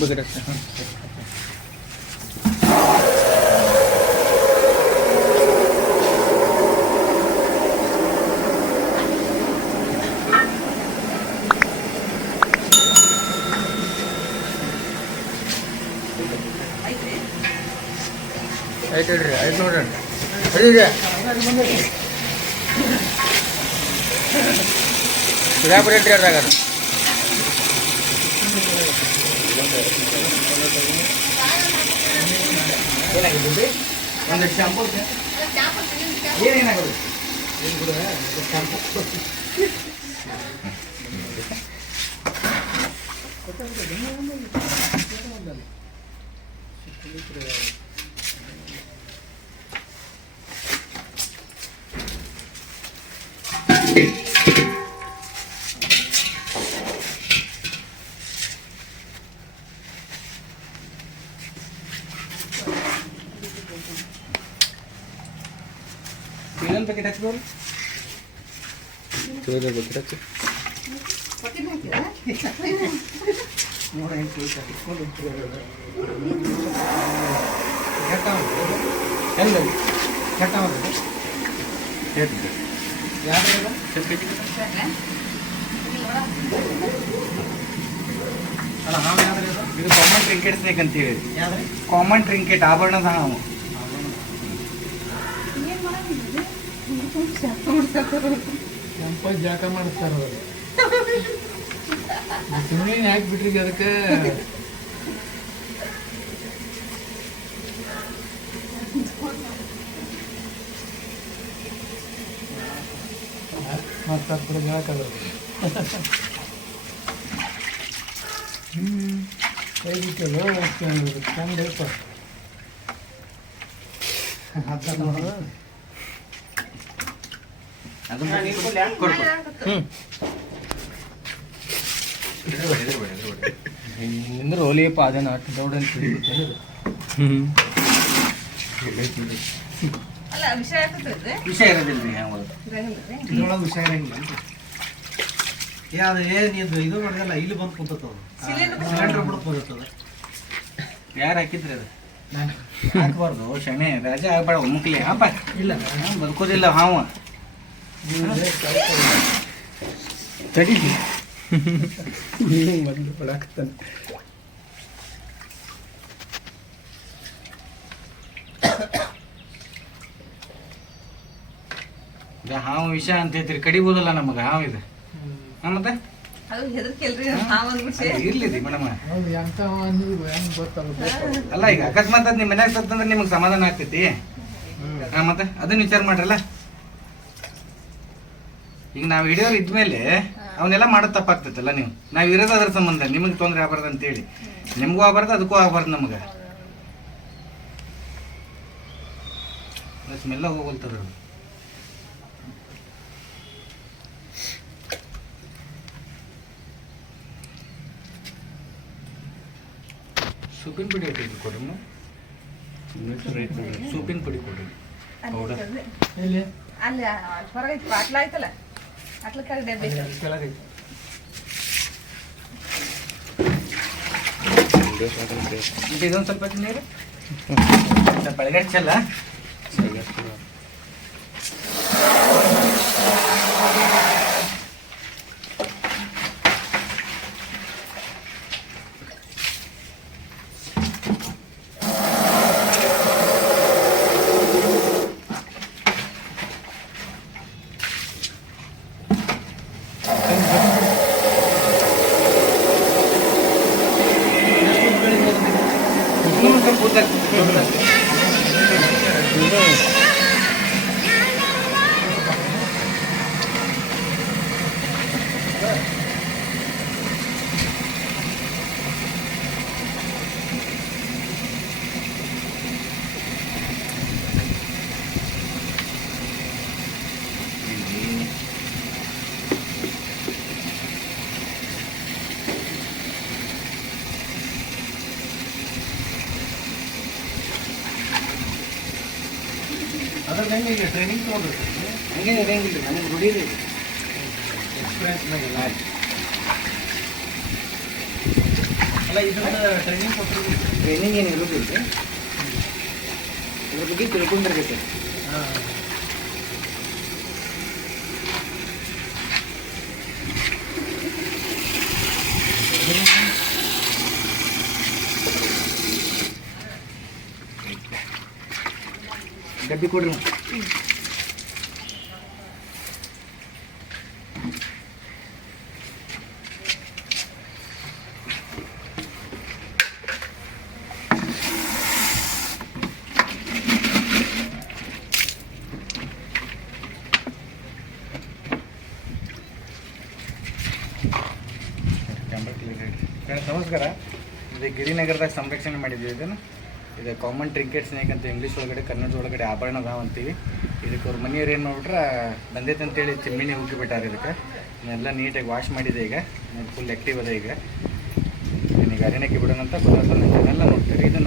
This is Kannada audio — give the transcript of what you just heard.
बघत ಆಯ್ತು ಹೇಳ್ರಿ, ಆಯ್ತು ನೋಡ್ರಿ ಸುಧಾಪುರ ಹೇಳ್ರಿ ಅದ್ರಾಗ ಏನಾಗಿದೆ ಒಂದು ಶಾಂಪೂ ಏನೇನಾಗೋದು ಶಾಂಪೂ ಇನ್ನೊಂದು ಪ್ಯಾಕೆಟ್ ಹಾಕ್ಬೋದು ಚೂರ ಗೊತ್ತಿರ ನೋಡಿ ಇದು ಕಾಮನ್ ಟ್ರಿಂಕೆಟ್ ಸ್ನೇಕ್ ಅಂತ ಹೇಳಿ. ಕಾಮನ್ ಟ್ರಿಂಕೆಟ್ ಆಭರಣದ ಹಾವು. ಜಾಕ ಮಾಡಿಸ್ತಾರ ಸುಮ್ಮನೆ ಯಾಕೆ ಬಿಟ್ರಿ ಅದಕ್ಕೆ ಮತ್ತೆ ಜಾಕ ಕೈಬಿಟ್ಟಲ್ಲ ಚಂದ ಅಂದ್ರೆ ಹೋಲಿಯಪ್ಪ ಅದನ್ನ ದೌಡ ವಿಷಯ ಇರೋದಿಲ್ರಿ ಇದ್ರೊಳಗೆ ವಿಷಯ ಇರಂಗಿಲ್ಲ. ಯಾವ್ದು ಏನಿದು ಇದು ಮಾಡಿದಲ್ಲ ಇಲ್ಲಿ ಬಂದು ಕುಂತದ ಸಿಲಿಂಡರ್ ಬಿಡಕ್ ಬರುತ್ತದ. ಯಾರು ಹಾಕಿದ್ರಿ ಅದು ಹಾಕಬಾರ್ದು ಶಣೆ ರಾಜ ಆಗ್ಬೇಡ ಮುಕ್ಲಿ ಹಬ್ಬ ಇಲ್ಲ ಬದುಕೋದಿಲ್ಲ ಹಾವ ತಡಿ ಬಂದು ಬಳಾಕ್ತಾನೆ. ಹಾವು ವಿಷ ಅಂತ ಹೇಳ್ತೀರಿ ಕಡಿಬೋದಲ್ಲ ನಮಗ ಹಾವು ಇದು ಮತ್ತೆ ಇರ್ಲಿ ಮೇಡಮ್ ಅಲ್ಲ ಈಗ ಅಕಸ್ಮಾತ್ ಅದ್ ನಿಮ್ ಮನ್ಯಾಗ ಸತ್ತಂದ್ರೆ ನಿಮಗ್ ಸಮಾಧಾನ ಆಗ್ತೈತಿ ಮತ್ತೆ ಅದನ್ನ ವಿಚಾರ ಮಾಡ್ರಲ್ಲ. ಈಗ ನಾವ್ ಹಿಡಿಯೋರು ಇದ್ಮೇಲೆ ಅವನ್ನೆಲ್ಲ ಮಾಡೋದು ತಪ್ಪಾಗ್ತೈತಲ್ಲ. ನೀವು ನಾವ್ ಇರೋದು ಅದ್ರ ಸಂಬಂಧ ನಿಮಗೆ ತೊಂದರೆ ಆಗ್ಬಾರ್ದು ಅಂತೇಳಿ ನಿಮಗೂ ಆಗ್ಬಾರ್ದು ಅದಕ್ಕೂ ಆಗ್ಬಾರ್ದು ನಮಗ ಸ್ಮೆಲ್ಲ ಹೋಗಲ್ತದ. ಸೂಪಿನ ಪುಡಿ ಹಾಕಿದ್ದು ಕೊಡ್ರಿ ಸೂಪಿನ ಪುಡಿ ಕೊಡ್ರಿ ಪೌಡರ್ ಅಲ್ಲಿ ಹೊರಗೈತಿ ಬಾಟ್ಲ ಆಯ್ತಲ್ಲ ಅಟ್ಲ ಕೆಳಗೈತಿ ಇದೊಂದು ಸ್ವಲ್ಪ ನೀರು ಸ್ವಲ್ಪ ಬೆಳಗ್ಗೆ ಚೆಲ್ಲ ಅದ್ರ ನಂಗೆ ಈಗ ಟ್ರೈನಿಂಗ್ ತೊಗೊಂಡಿರ್ತೀವಿ ಹಂಗೆ ಇರಂಗಿಲ್ಲ ನಮಗೆ ರೂಢಿ ಇದೆ ಎಕ್ಸ್ಪೀರಿಯನ್ಸ್ನಾಗೆಲ್ಲ ಅಲ್ಲ ಇದ್ರದ್ದು ಟ್ರೈನಿಂಗ್ ಕೊಟ್ಟಿರ್ತೀವಿ. ಟ್ರೈನಿಂಗ್ ಏನು ಇರೋದಿಲ್ಲ ಇದ್ರ ಬಗ್ಗೆ ತಿಳ್ಕೊಂಡಿರ್ಬೇಕು. ಹಾಂ ಡಬ್ಬಿ ಕೊಡ್ರಿ ಕ್ಯಾಮ್ರಾ ಕ್ಲಿಯರ್ ಹೇಳಿ ಫ್ರೆಂಡ್ಸ್ ನಮಸ್ಕಾರ. ಇದು ಗಿರಿನಗರದಾಗ ಸಂರಕ್ಷಣೆ ಮಾಡಿದ್ದೀವಿ. ಇದು ಕಾಮನ್ ಟ್ರಿಂಕೆಟ್ ಸ್ನೇಕ್ ಅಂತ ಇಂಗ್ಲೀಷ್ ಒಳಗಡೆ ಕನ್ನಡದ ಒಳಗಡೆ ಆಭರಣ ಅದಾವ ಅಂತೀವಿ. ಇದಕ್ಕೆ ಅವ್ರ ಮನೆಯವ್ರು ಏನು ಮಾಡ್ಬಿಟ್ರೆ ಬಂದೈತೆ ಅಂತೇಳಿ ಚಿಮ್ಮಿನಿ ಹೋಗಿಬಿಟ್ಟಾರೆ. ಇದಕ್ಕೆ ಇದನ್ನೆಲ್ಲ ನೀಟಾಗಿ ವಾಶ್ ಮಾಡಿದೆ. ಈಗ ಫುಲ್ ಆ್ಯಕ್ಟಿವ್ ಅದ. ಈಗ ಅರಣ್ಯಕ್ಕೆ ಬಿಡೋಣಂತ ಗೊತ್ತಾಗ್ತದೆ. ಇದನ್ನೆಲ್ಲ ನೋಡ್ತೀರಿ. ಇದು